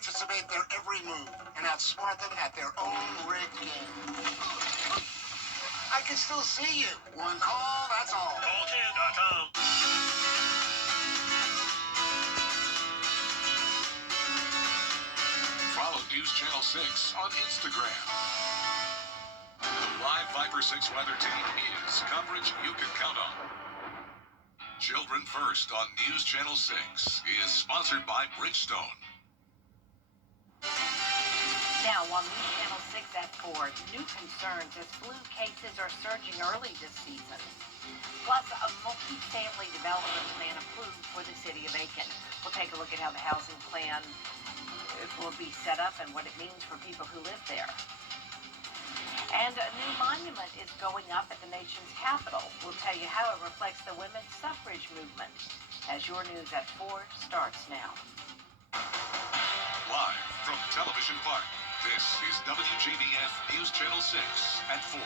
anticipate their every move and outsmart them at their own rigged game. I can still see you. One call, that's all. Call10.com. Follow News Channel 6 on Instagram. The live Viper 6 weather team is coverage you can count on. Children First on News Channel 6 is sponsored by Bridgestone. Now on News Channel 6 at 4, new concerns as flu cases are surging early this season. Plus, a multi-family development plan approved for the city of Aiken. We'll take a look at how the housing plan will be set up and what it means for people who live there. And a new monument is going up at the nation's capital. We'll tell you how it reflects the women's suffrage movement. As your news at 4 starts now. Live from Television Park, this is WJBF News Channel 6 at 4.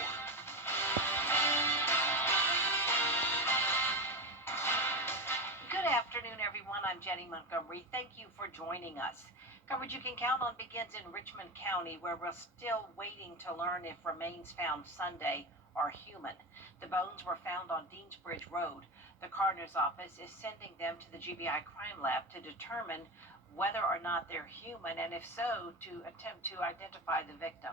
Good afternoon, everyone. I'm Jenny Montgomery. Thank you for joining us. Coverage you can count on begins in Richmond County, where we're still waiting to learn if remains found Sunday are human. The bones were found on Deansbridge Road. The coroner's office is sending them to the GBI crime lab to determine whether or not they're human, and if so, to attempt to identify the victim.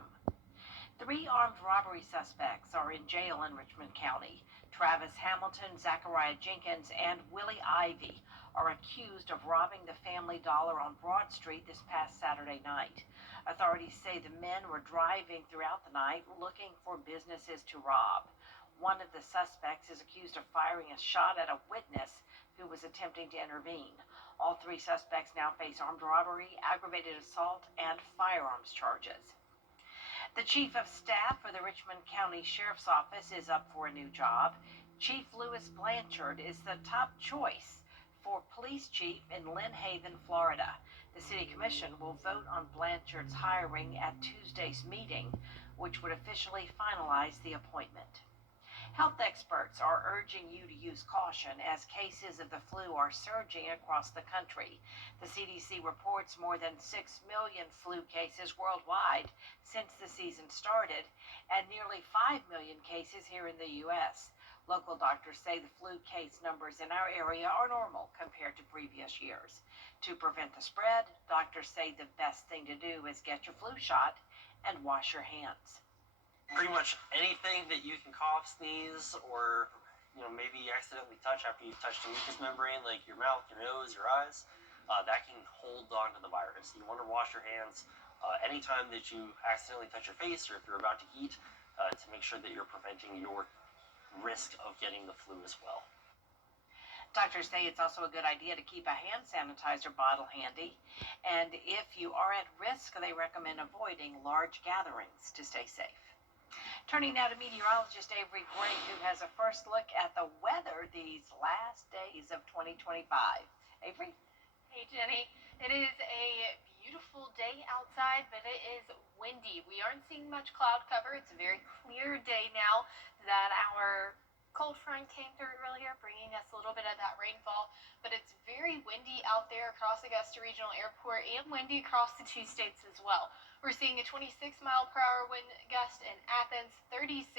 3 armed robbery suspects are in jail in Richmond County. Travis Hamilton, Zachariah Jenkins, and Willie Ivy are accused of robbing the Family Dollar on Broad Street this past Saturday night. Authorities say the men were driving throughout the night looking for businesses to rob. One of the suspects is accused of firing a shot at a witness who was attempting to intervene. All 3 suspects now face armed robbery, aggravated assault, and firearms charges. The Chief of Staff for the Richmond County Sheriff's Office is up for a new job. Chief Louis Blanchard is the top choice for police chief in Lynn Haven, Florida. The City Commission will vote on Blanchard's hiring at Tuesday's meeting, which would officially finalize the appointment. Health experts are urging you to use caution as cases of the flu are surging across the country. The CDC reports more than 6 million flu cases worldwide since the season started, and nearly 5 million cases here in the U.S. Local doctors say the flu case numbers in our area are normal compared to previous years. To prevent the spread, doctors say the best thing to do is get your flu shot and wash your hands. Pretty much anything that you can cough, sneeze, or maybe you accidentally touch after you've touched a mucous membrane, like your mouth, your nose, your eyes, that can hold on to the virus. You want to wash your hands anytime that you accidentally touch your face or if you're about to eat to make sure that you're preventing your risk of getting the flu as well. Doctors say it's also a good idea to keep a hand sanitizer bottle handy, and if you are at risk, they recommend avoiding large gatherings to stay safe. Turning now to meteorologist Avery Gray, who has a first look at the weather these last days of 2025. Avery? Hey, Jenny. It is a beautiful day outside, but it is windy. We aren't seeing much cloud cover. It's a very clear day now that our cold front came through earlier, bringing us a little bit of that rainfall, but it's very windy out there across Augusta Regional Airport and windy across the 2 states as well. We're seeing a 26-mile-per-hour wind gust in Athens, 36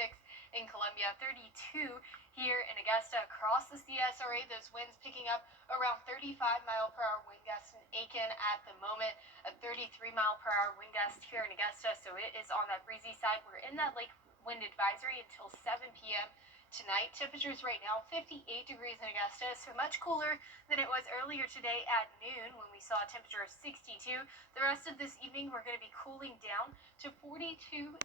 in Columbia, 32 here in Augusta. Across the CSRA, those winds picking up around 35-mile-per-hour wind gusts in Aiken at the moment, a 33-mile-per-hour wind gust here in Augusta, so it is on that breezy side. We're in that lake wind advisory until 7 p.m. tonight. Temperatures right now 58 degrees in Augusta, so much cooler than it was earlier today at noon when we saw a temperature of 62. The rest of this evening we're going to be cooling down to 42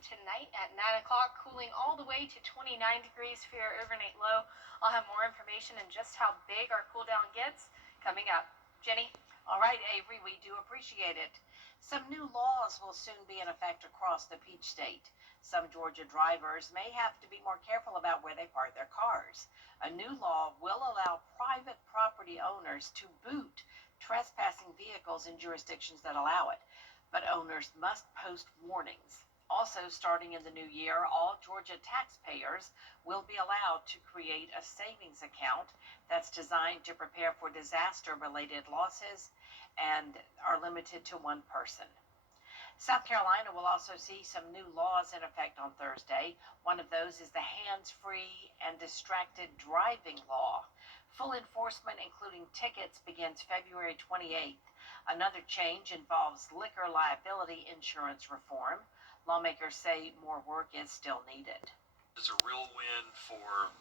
tonight at 9 o'clock, cooling all the way to 29 degrees for your overnight low. I'll have more information on just how big our cool down gets coming up. Jenny? All right, Avery, we do appreciate it. Some new laws will soon be in effect across the Peach State. Some Georgia drivers may have to be more careful about where they park their cars. A new law will allow private property owners to boot trespassing vehicles in jurisdictions that allow it, but owners must post warnings. Also, starting in the new year, all Georgia taxpayers will be allowed to create a savings account that's designed to prepare for disaster-related losses and are limited to one person. South Carolina will also see some new laws in effect on Thursday. One of those is the hands-free and distracted driving law. Full enforcement, including tickets, begins February 28th. Another change involves liquor liability insurance reform. Lawmakers say more work is still needed. It's a real win for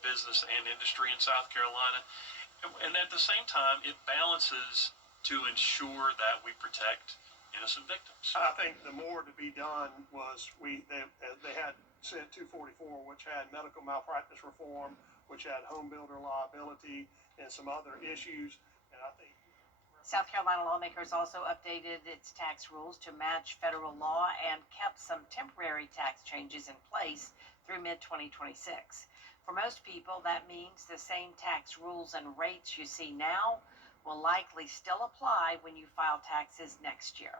business and industry in South Carolina. And at the same time, it balances to ensure that we protect innocent victims. I think the more to be done was they had Senate 244, which had medical malpractice reform, which had home builder liability and some other issues. And I think South Carolina lawmakers also updated its tax rules to match federal law and kept some temporary tax changes in place through mid-2026. For most people, that means the same tax rules and rates you see now will likely still apply when you file taxes next year.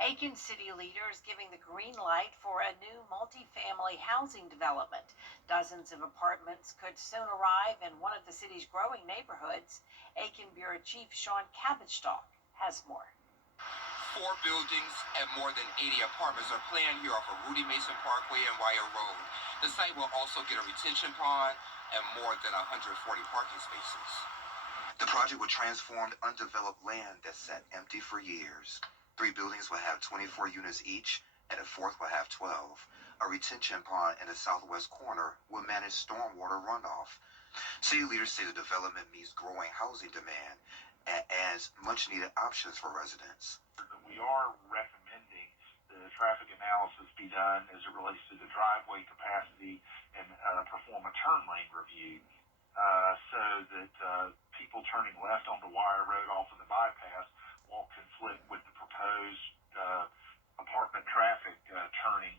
Aiken city leaders giving the green light for a new multifamily housing development. Dozens of apartments could soon arrive in one of the city's growing neighborhoods. Aiken Bureau Chief Sean Cabbage-Stock has more. 4 buildings and more than 80 apartments are planned here off of Rudy Mason Parkway and Wire Road. The site will also get a retention pond and more than 140 parking spaces. The project will transform undeveloped land that sat empty for years. 3 buildings will have 24 units each, and a fourth will have 12. A retention pond in the southwest corner will manage stormwater runoff. City leaders say the development meets growing housing demand and adds much-needed options for residents. We are recommending the traffic analysis be done as it relates to the driveway capacity and perform a turn lane review so that people turning left onto Wire Road off of the bypass won't conflict with the proposed apartment traffic turning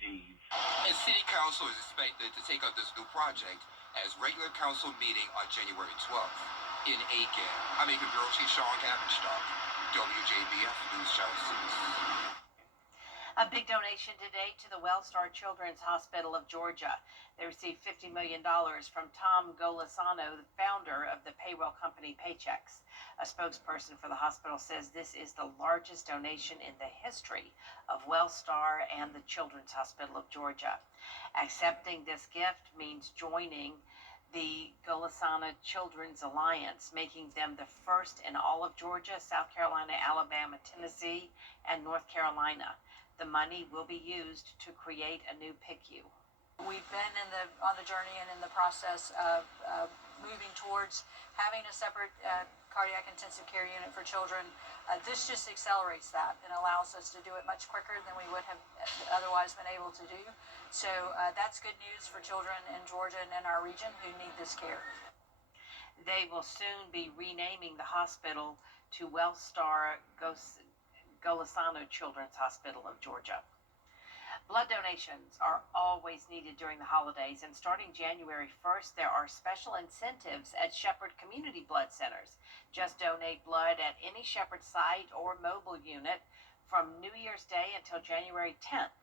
needs. And City Council is expected to take up this new project as regular council meeting on January 12th. In Aiken, I'm Aiken Bureau Chief Sean Cabbage-Stock, WJBF News Channel 6. A big donation today to the WellStar Children's Hospital of Georgia. They received $50 million from Tom Golisano, the founder of the payroll company Paychecks. A spokesperson for the hospital says this is the largest donation in the history of WellStar and the Children's Hospital of Georgia. Accepting this gift means joining the Golisano Children's Alliance, making them the first in all of Georgia, South Carolina, Alabama, Tennessee, and North Carolina. The money will be used to create a new PICU. We've been on the journey and in the process of moving towards having a separate cardiac intensive care unit for children. This just accelerates that and allows us to do it much quicker than we would have otherwise been able to do. So that's good news for children in Georgia and in our region who need this care. They will soon be renaming the hospital to WellStar Golisano Children's Hospital of Georgia. Blood donations are always needed during the holidays, and starting January 1st, there are special incentives at Shepherd Community Blood Centers. Just donate blood at any Shepherd site or mobile unit from New Year's Day until January 10th.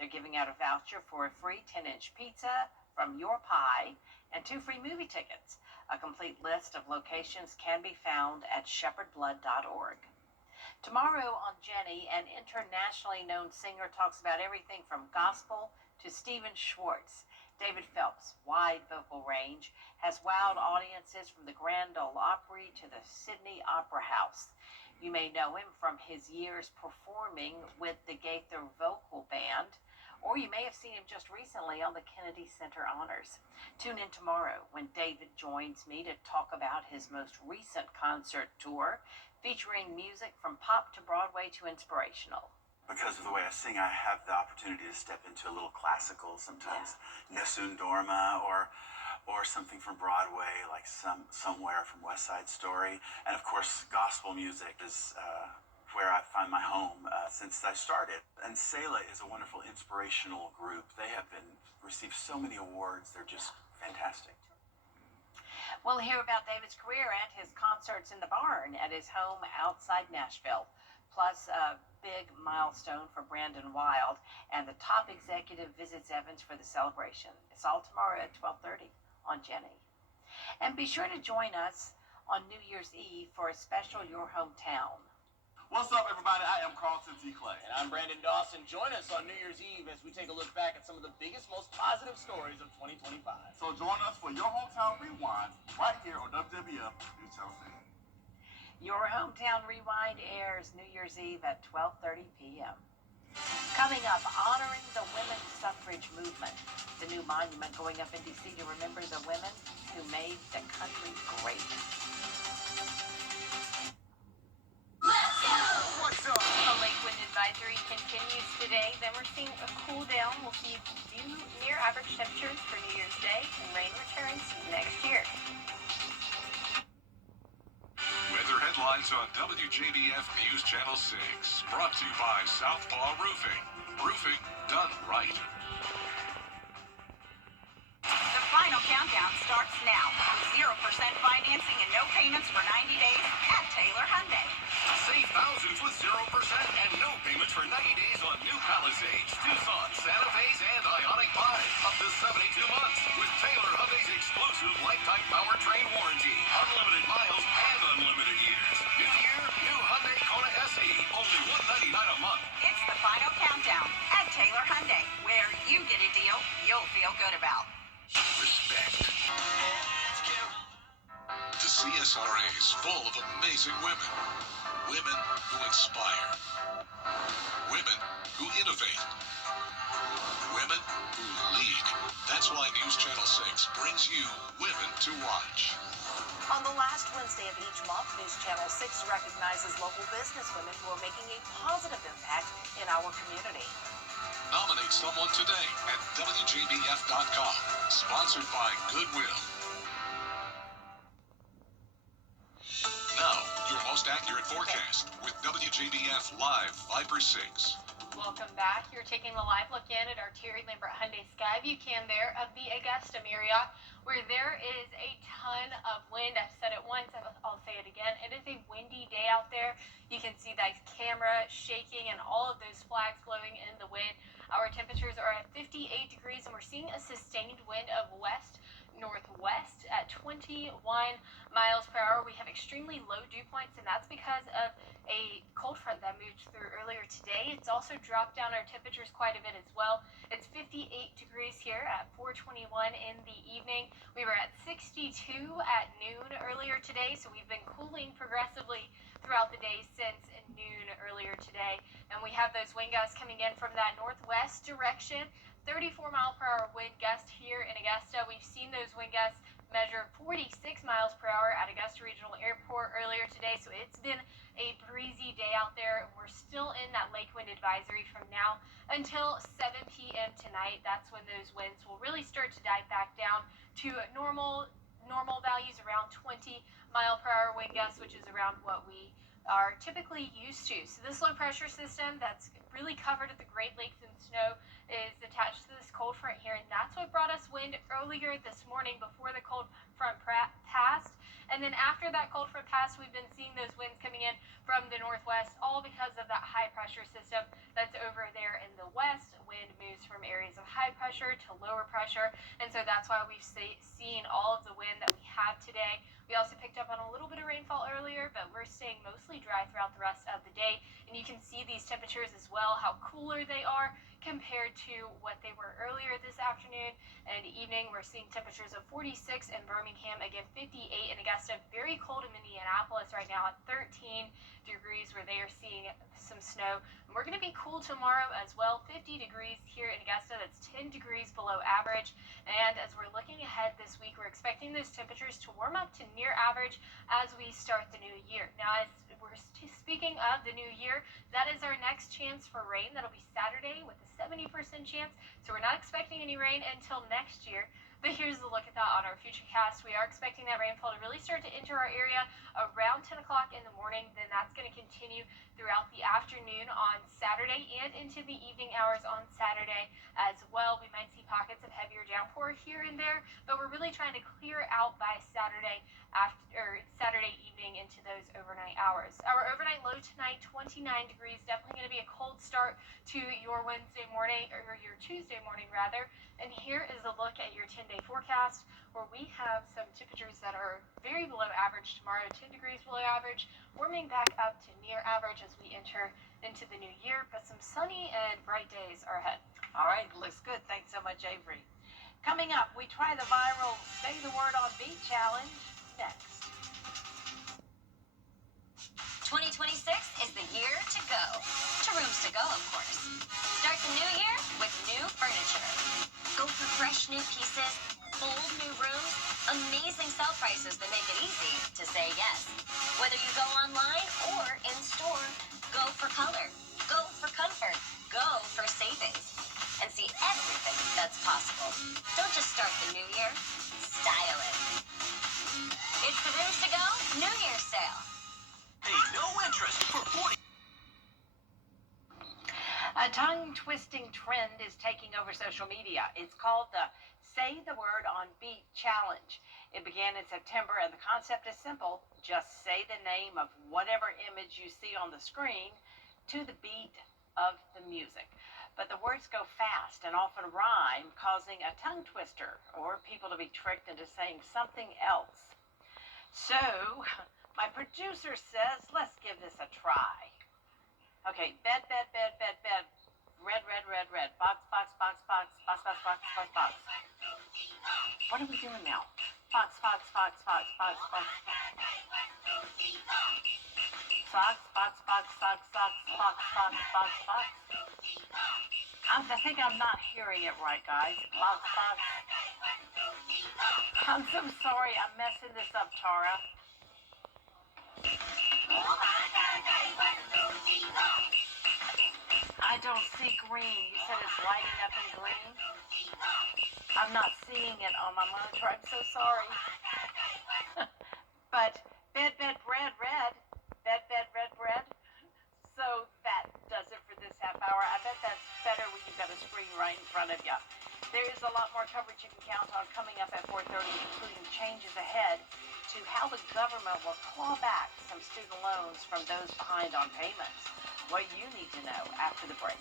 They're giving out a voucher for a free 10-inch pizza from Your Pie and 2 free movie tickets. A complete list of locations can be found at shepherdblood.org. Tomorrow on Jenny, an internationally known singer talks about everything from gospel to Stephen Schwartz. David Phelps' wide vocal range has wowed audiences from the Grand Ole Opry to the Sydney Opera House. You may know him from his years performing with the Gaither Vocal Band, or you may have seen him just recently on the Kennedy Center Honors. Tune in tomorrow when David joins me to talk about his most recent concert tour, featuring music from pop to Broadway to inspirational. Because of the way I sing, I have the opportunity to step into a little classical, sometimes Nessun Dorma or something from Broadway, like Somewhere from West Side Story. And of course, gospel music is where I find my home since I started. And Selah is a wonderful inspirational group. They have received so many awards. They're just fantastic. We'll hear about David's career and his concerts in the barn at his home outside Nashville. plus a big milestone for Brandon Wild, and the top executive visits Evans for the celebration. It's all tomorrow at 12:30 on Jenny. And be sure to join us on New Year's Eve for a special Your Hometown. What's up, everybody? I am Carlton T. Clay. And I'm Brandon Dawson. Join us on New Year's Eve as we take a look back at some of the biggest, most positive stories of 2025. So join us for Your Hometown Rewind right here on WJBF News Channel 6. Your Hometown Rewind airs New Year's Eve at 12:30 p.m. Coming up, honoring the women's suffrage movement. The new monument going up in D.C. to remember the women who made the country great. What's up? A lake wind advisory continues today. Then we're seeing a cool down. We'll see near average temperatures for New Year's Day, and rain returns next year. Weather headlines on WJBF News Channel 6. Brought to you by Southpaw Roofing. Roofing done right. The final countdown starts now. 0% financing and no payments for 90 days at Taylor Hyundai. Save thousands with 0% and no payments for 90 days on new Palisades, Tucson, Santa Fe's, and Ioniq 5. Up to 72 months with Taylor Hyundai's exclusive lifetime powertrain warranty. Unlimited miles and unlimited years. New year, new Hyundai Kona SE. Only $199 a month. It's the final countdown at Taylor Hyundai, where you get a deal you'll feel good about. Respect. The CSRA is full of amazing women. Women who inspire. Women who innovate. Women who lead. That's why News Channel 6 brings you Women to Watch. On the last Wednesday of each month, News Channel 6 recognizes local businesswomen who are making a positive impact in our community. Nominate someone today at WJBF.com. Sponsored by Goodwill. Now, your most accurate forecast with WJBF Live Viper 6. Welcome back. You're taking a live look in at our Terry Lambert Hyundai Skyview cam there of the Augusta Marriott, where there is a ton of wind. I've said it once, I'll say it again. It is a windy day out there. You can see that camera shaking and all of those flags blowing in the wind. Our temperatures are at 58 degrees, and we're seeing a sustained wind of west-northwest at 21 miles per hour. We have extremely low dew points, and that's because of a cold front that moved through earlier today. It's also dropped down our temperatures quite a bit as well. It's 58 degrees here at 4:21 in the evening. We were at 62 at noon earlier today, so we've been cooling progressively throughout the day since noon earlier today. And we have those wind gusts coming in from that northwest direction. 34 mile per hour wind gust here in Augusta. We've seen those wind gusts measure 46 miles per hour at Augusta Regional Airport earlier today. So it's been a breezy day out there. We're still in that lake wind advisory from now until 7 p.m. tonight. That's when those winds will really start to dive back down to normal values, around 20 mile per hour wind gusts, which is around what we are typically used to. So this low pressure system that's really covered at the Great Lakes in snow is attached to this cold front here, and that's what brought us wind earlier this morning before the cold front passed. And then after that cold front passed, we've been seeing those winds coming in from the northwest, all because of that high pressure system that's over there in the west. Wind moves from areas of high pressure to lower pressure, and so that's why we've seen all of the wind that we have today. We also picked up on a little bit of rainfall earlier, but we're staying mostly dry throughout the rest of the day. And you can see these temperatures as well, how cooler they are compared to what they were earlier this afternoon and evening. We're seeing temperatures of 46 in Birmingham, again 58 in Augusta, very cold in Minneapolis right now at 13 degrees where they are seeing some snow. And we're going to be cool tomorrow as well, 50 degrees here in Augusta. That's 10 degrees below average. And as we're looking ahead this week, we're expecting those temperatures to warm up to near average as we start the new year. Now, as we're speaking of the new year, that is our next chance for rain. That'll be Saturday with a 70% chance. So we're not expecting any rain until next year. But here's a look at that on our futurecast. We are expecting that rainfall to really start to enter our area around 10 o'clock in the morning. Then that's going to continue throughout the afternoon on Saturday and into the evening hours on Saturday as well. We might see pockets of heavier downpour here and there, but we're really trying to clear out by Saturday evening into those overnight hours. Our overnight low tonight, 29 degrees. Definitely going to be a cold start to your Wednesday morning, or your Tuesday morning rather. And here is a look at your 10-day forecast, where we have some temperatures that are very below average tomorrow, 10 degrees below average, warming back up to near average as we enter into the new year, but some sunny and bright days are ahead. All right, looks good. Thanks so much, Avery. Coming up, we try the viral Say the Word on Beat challenge next. 2026 is the year to go. To rooms to go, of course. Start the new year with new furniture. Go for fresh new pieces, bold new rooms, amazing sale prices that make it easy to say yes. Whether you go online or in store, go for color, go for comfort, go for savings, and see everything that's possible. Don't just start the new year, style it. It's the Rooms to Go New Year's sale. No interest for 40. A tongue-twisting trend is taking over social media. It's called the Say the Word on Beat challenge. It began in September, and the concept is simple. Just say the name of whatever image you see on the screen to the beat of the music. But the words go fast and often rhyme, causing a tongue twister or people to be tricked into saying something else. So, my producer says, let's give this a try. Okay, bed. Red. Box. What are we doing now? Fox. Fox. I think I'm not hearing it right, guys. Fox. I'm so sorry. I'm messing this up, Tara. I don't see green. You said it's lighting up in green? I'm not seeing it on my monitor. I'm so sorry. But bed, red. Bed, red. So that does it for this half hour. I bet that's better when you've got a screen right in front of you. There is a lot more coverage you can count on coming up at 4:30, including changes ahead to how the government will claw back some student loans from those behind on payments. What you need to know after the break.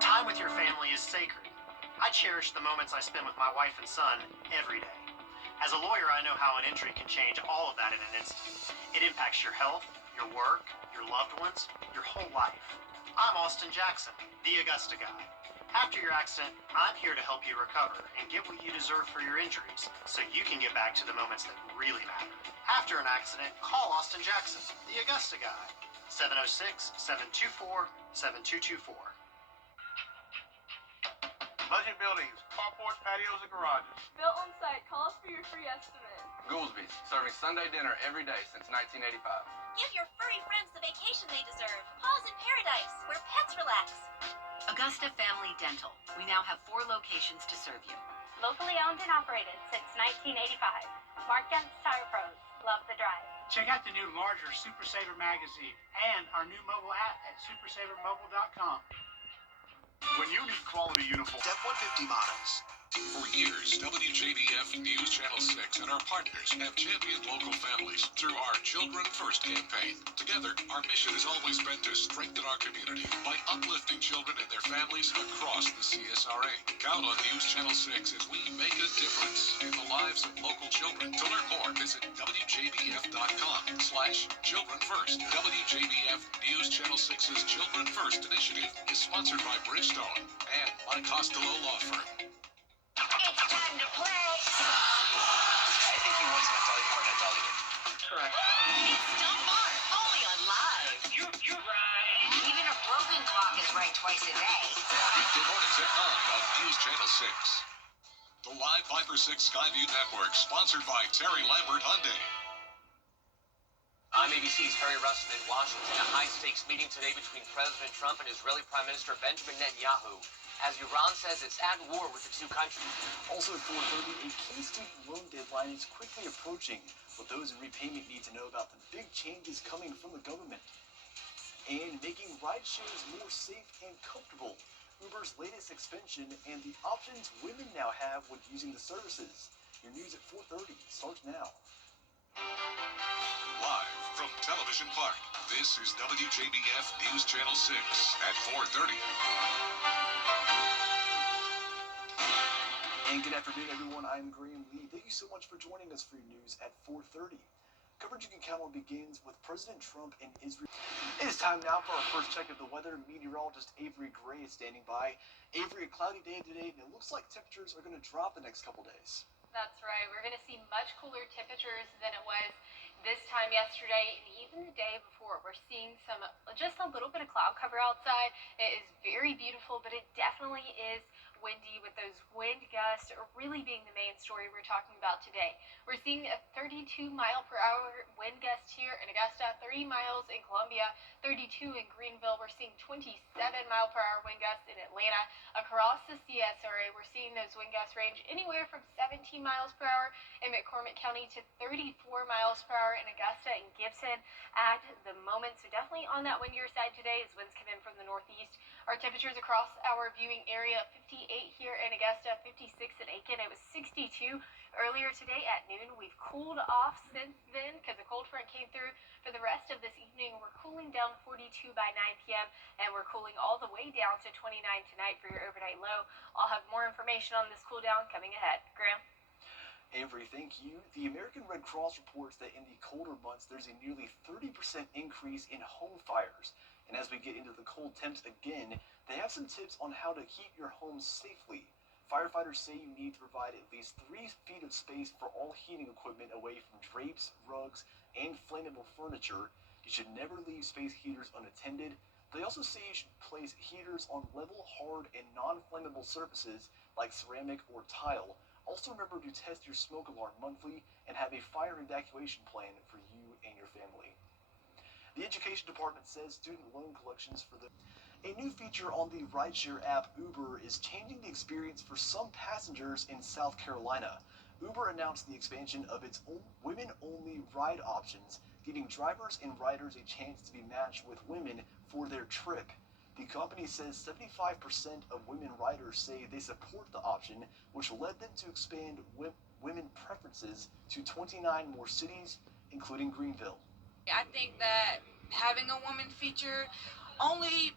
Time with your family is sacred. I cherish the moments I spend with my wife and son every day. As a lawyer, I know how an injury can change all of that in an instant. It impacts your health, your work, your loved ones, your whole life. I'm Austin Jackson, the Augusta guy. After your accident, I'm here to help you recover and get what you deserve for your injuries so you can get back to the moments that really matter. After an accident, call Austin Jackson, the Augusta guy. 706-724-7224. Budget buildings, carports, patios, and garages. Built on site. Call us for your free estimate. Goolsby's, serving Sunday dinner every day since 1985. Give your furry friends the vacation they deserve. Paws in Paradise, where pets relax. Augusta Family Dental. We now have 4 locations to serve you. Locally owned and operated since 1985. Mark Dent's Tire Pros. Love the drive. Check out the new larger Super Saver magazine and our new mobile app at supersavermobile.com. When you need quality uniforms, F-150 models. For years, WJBF News Channel 6 and our partners have championed local families through our Children First campaign. Together, our mission has always been to strengthen our community by uplifting children and their families across the CSRA. Count on News Channel 6 as we make a difference in the lives of local children. To learn more, visit WJBF.com/Children First. WJBF News Channel 6's Children First initiative is sponsored by Bridgestone and Mike Costello Law Firm. It's time to play. I think he wants Natalie more than Natalie did. Correct. It's Don't More, only on Live. You're right. Even a broken clock is right twice a day. Weekday mornings at 9 on News Channel 6. The live Viper 6 Skyview Network, sponsored by Terry Lambert Hyundai. I'm ABC's Terry Russell in Washington. A high-stakes meeting today between President Trump and Israeli Prime Minister Benjamin Netanyahu, as Iran says it's at war with the two countries. Also at 4:30, a key student loan deadline is quickly approaching. What those in repayment need to know about the big changes coming from the government. And making ride shares more safe and comfortable. Uber's latest expansion and the options women now have when using the services. Your news at 4:30 starts now. Live from Television Park, this is WJBF News Channel 6 at 4:30. And good afternoon, everyone. I'm Graham Lee. Thank you so much for joining us for your news at 4:30. Coverage you can count on begins with President Trump and Israel. It is time now for our first check of the weather. Meteorologist Avery Gray is standing by. Avery, a cloudy day today, and it looks like temperatures are going to drop the next couple days. That's right. We're going to see much cooler temperatures than it was this time yesterday and even the day before. We're seeing just a little bit of cloud cover outside. It is very beautiful, but it definitely is windy, with those wind gusts really being the main story we're talking about today. We're seeing a 32-mile-per-hour wind gust here in Augusta, 30 miles in Columbia, 32 in Greenville. We're seeing 27-mile-per-hour wind gusts in Atlanta. Across the CSRA, we're seeing those wind gusts range anywhere from 17 miles per hour in McCormick County to 34 miles per hour in Augusta and Gibson at the moment. So definitely on that windier side today as winds come in from the northeast. Our temperatures across our viewing area, 58 here in Augusta, 56 in Aiken. It was 62 earlier today at noon. We've cooled off since then because a cold front came through. For the rest of this evening, we're cooling down 42 by 9 p.m. and we're cooling all the way down to 29 tonight for your overnight low. I'll have more information on this cool down coming ahead. Graham? Avery, thank you. The American Red Cross reports that in the colder months, there's a nearly 30% increase in home fires. And as we get into the cold temps again, they have some tips on how to keep your home safely. Firefighters say you need to provide at least 3 feet of space for all heating equipment away from drapes, rugs, and flammable furniture. You should never leave space heaters unattended. They also say you should place heaters on level, hard, and non-flammable surfaces like ceramic or tile. Also remember to test your smoke alarm monthly and have a fire evacuation plan for you and your family. The Education Department says student loan collections for a new feature on the rideshare app Uber is changing the experience for some passengers in South Carolina. Uber announced the expansion of its own women-only ride options, giving drivers and riders a chance to be matched with women for their trip. The company says 75% of women riders say they support the option, which led them to expand women preferences to 29 more cities, including Greenville. I think that having a woman feature only,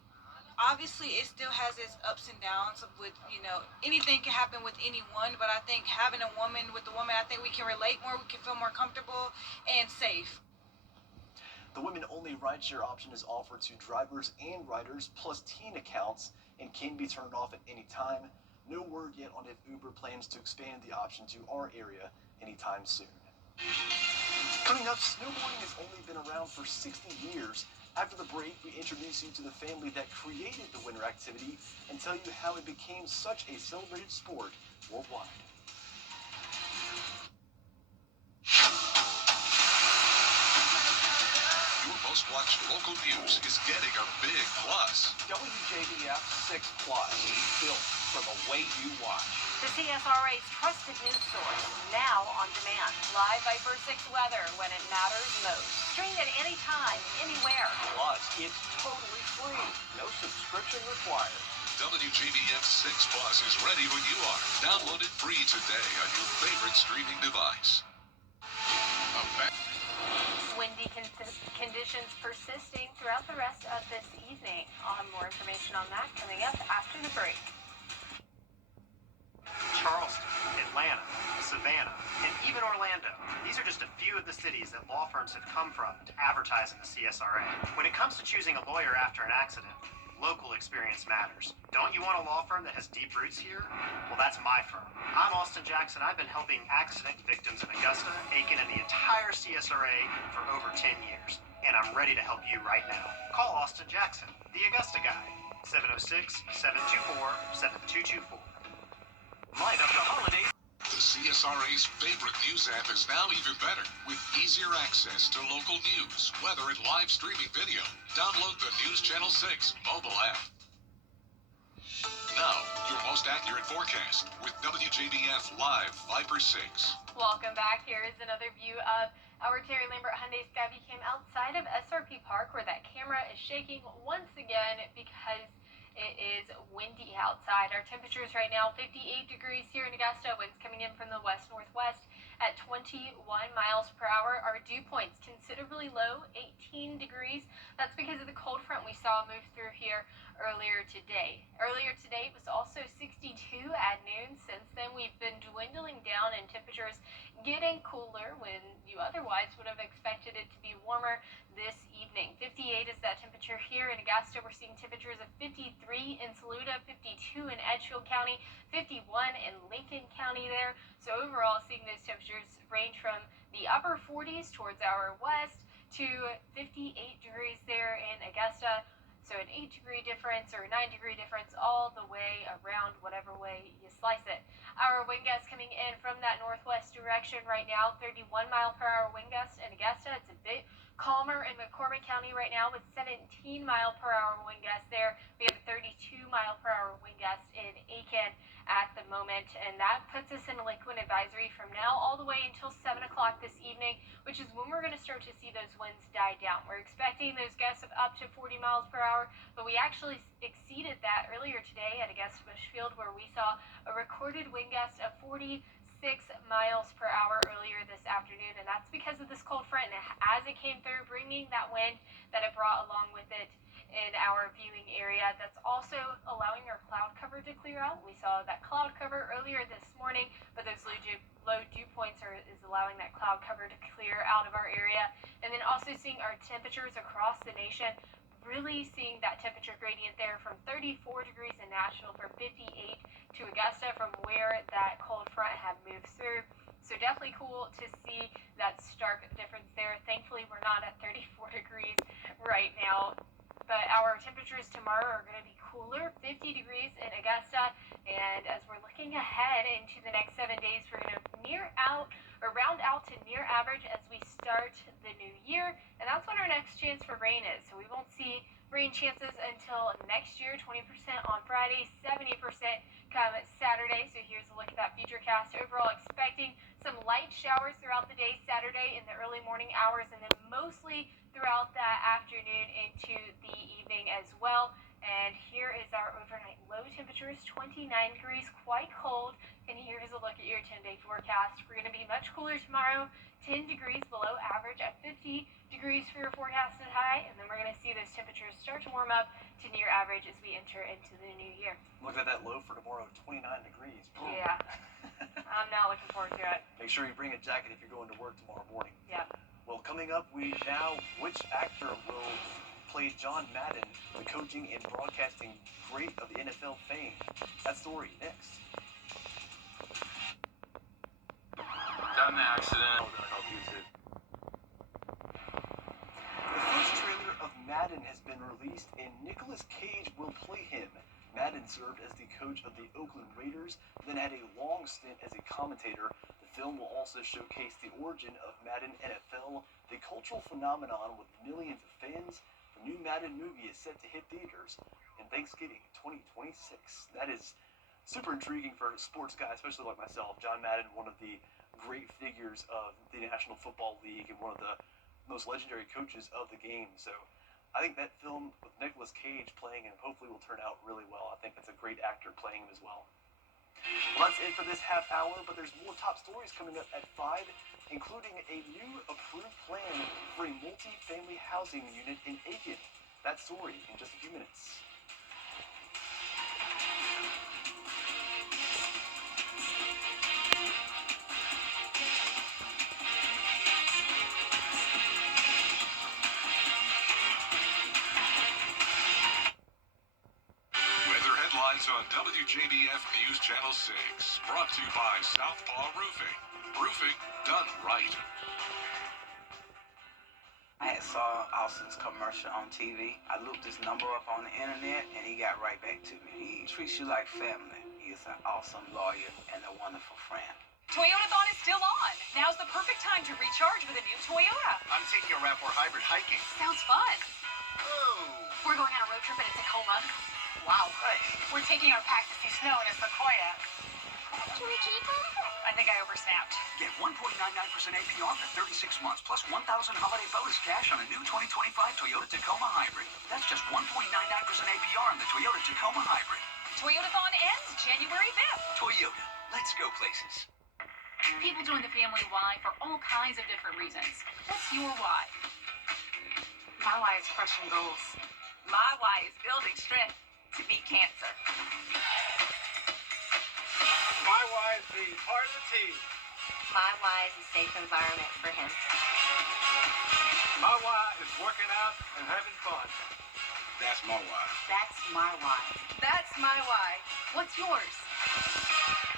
obviously it still has its ups and downs with, anything can happen with anyone, but I think having a woman with a woman, I think we can relate more, we can feel more comfortable and safe. The women-only rideshare option is offered to drivers and riders plus teen accounts and can be turned off at any time. No word yet on if Uber plans to expand the option to our area anytime soon. Coming up, snowboarding has only been around for 60 years. After the break, we introduce you to the family that created the winter activity and tell you how it became such a celebrated sport worldwide. Your most watched local news is getting a big plus. WJBF 6 Plus, built for the way you watch. The CSRA's trusted news source, now on demand. Live Viper 6 weather when it matters most. Stream it anytime, anywhere. Plus, it's totally free. No subscription required. WJBF 6 Plus is ready when you are. Download it free today on your favorite streaming device. Windy conditions persisting throughout the rest of this evening. I'll have more information on that coming up after the break. Charleston, Atlanta, Savannah, and even Orlando. These are just a few of the cities that law firms have come from to advertise in the CSRA. When it comes to choosing a lawyer after an accident, local experience matters. Don't you want a law firm that has deep roots here? Well, that's my firm. I'm Austin Jackson. I've been helping accident victims in Augusta, Aiken, and the entire CSRA for over 10 years. And I'm ready to help you right now. Call Austin Jackson, the Augusta guy. 706-724-7224. Light up the holidays. The CSRA's favorite news app is now even better with easier access to local news, weather, and live streaming video. Download the News Channel 6 mobile app. Now, your most accurate forecast with WJBF Live Viper 6. Welcome back. Here is another view of our Terry Lambert Hyundai Skyview cam outside of SRP Park, where that camera is shaking once again because it is windy outside. Our temperatures right now, 58 degrees here in Augusta. Winds coming in from the west-northwest at 21 miles per hour. Our dew points considerably low, 18 degrees. That's because of the cold front we saw move through here earlier today. Earlier today it was also 62 at noon. Since then we've been dwindling down and temperatures getting cooler when you otherwise would have expected it to be warmer this evening. 58 is that temperature here in Augusta. We're seeing temperatures of 53 in Saluda, 52 in Edgefield County, 51 in Lincoln County there. So overall, seeing those temperatures range from the upper 40s towards our west to 58 degrees there in Augusta. So an 8-degree difference or a 9-degree difference all the way around, whatever way you slice it. Our wind gusts coming in from that northwest direction right now, 31 mile per hour wind gust in Augusta. It's a bit calmer in McCormick County right now with 17 mile per hour wind gusts there. We have a 32 mile per hour wind gust in Aiken at the moment, and that puts us in a liquid advisory from now all the way until 7 o'clock this evening, which is when we're going to start to see those winds die down. We're expecting those gusts of up to 40 miles per hour, but we actually exceeded that earlier today at Augusta Bushfield, where we saw a recorded wind gust of 46 miles per hour earlier this afternoon, and that's because of this cold front, and as it came through, bringing that wind that it brought along with it in our viewing area. That's also allowing our cloud cover to clear out. We saw that cloud cover earlier this morning, but those low dew points is allowing that cloud cover to clear out of our area. And then also seeing our temperatures across the nation, really seeing that temperature gradient there from 34 degrees in Nashville from 58 to Augusta from where that cold front had moved through. So definitely cool to see that stark difference there. Thankfully, we're not at 34 degrees right now. But our temperatures tomorrow are going to be cooler, 50 degrees in Augusta. And as we're looking ahead into the next 7 days, we're going to round out to near average as we start the new year. And that's when our next chance for rain is. So we won't see rain chances until next year, 20% on Friday, 70% come Saturday. So here's a look at that futurecast. Overall, expecting some light showers throughout the day Saturday in the early morning hours, and then mostly throughout that afternoon into the evening as well. And here is our overnight low temperatures, 29 degrees, quite cold. And here's a look at your 10-day forecast. We're going to be much cooler tomorrow, 10 degrees below average at 50 degrees for your forecasted high. And then we're going to see those temperatures start to warm up to near average as we enter into the new year. Look at that low for tomorrow, 29 degrees. Boom. Yeah. I'm not looking forward to it. Make sure you bring a jacket if you're going to work tomorrow morning. Yeah. Well, coming up, which actor will play John Madden, the coaching and broadcasting great of the NFL fame? That story next. Got in an accident. I'll help you too. The first trailer of Madden has been released, and Nicolas Cage will play him. Madden served as the coach of the Oakland Raiders, then had a long stint as a commentator. The film will also showcase the origin of Madden NFL, the cultural phenomenon with millions of fans. The new Madden movie is set to hit theaters in Thanksgiving 2026. That is super intriguing for a sports guy, especially like myself. John Madden, one of the great figures of the National Football League and one of the most legendary coaches of the game. So I think that film with Nicolas Cage playing him hopefully will turn out really well. I think that's a great actor playing him as well. Well, that's it for this half hour, but there's more top stories coming up at 5, including a new approved plan for a multi-family housing unit in Aiken. That story in just a few minutes. On WJBF News Channel 6, brought to you by Southpaw Roofing. Roofing done right. I had saw Austin's commercial on TV. I looked his number up on the internet, and he got right back to me. He treats you like family. He is an awesome lawyer and a wonderful friend. Toyotathon is still on. Now's the perfect time to recharge with a new Toyota. I'm taking a RAV4 hybrid hiking. Sounds fun. Oh. We're going on a road trip in a Tacoma. Wow, nice. We're taking our pack to see snow in a Sequoia. Should we keep it? I think I oversnapped. Get 1.99% APR for 36 months, plus $1,000 holiday bonus cash on a new 2025 Toyota Tacoma Hybrid. That's just 1.99% APR on the Toyota Tacoma Hybrid. Toyotathon ends January 5th. Toyota, let's go places. People join the family Y for all kinds of different reasons. What's your why? My why is crushing goals. My why is building strength to beat cancer. My why is being part of the team. My why is a safe environment for him. My why is working out and having fun. That's my why. That's my why. That's my why. What's yours?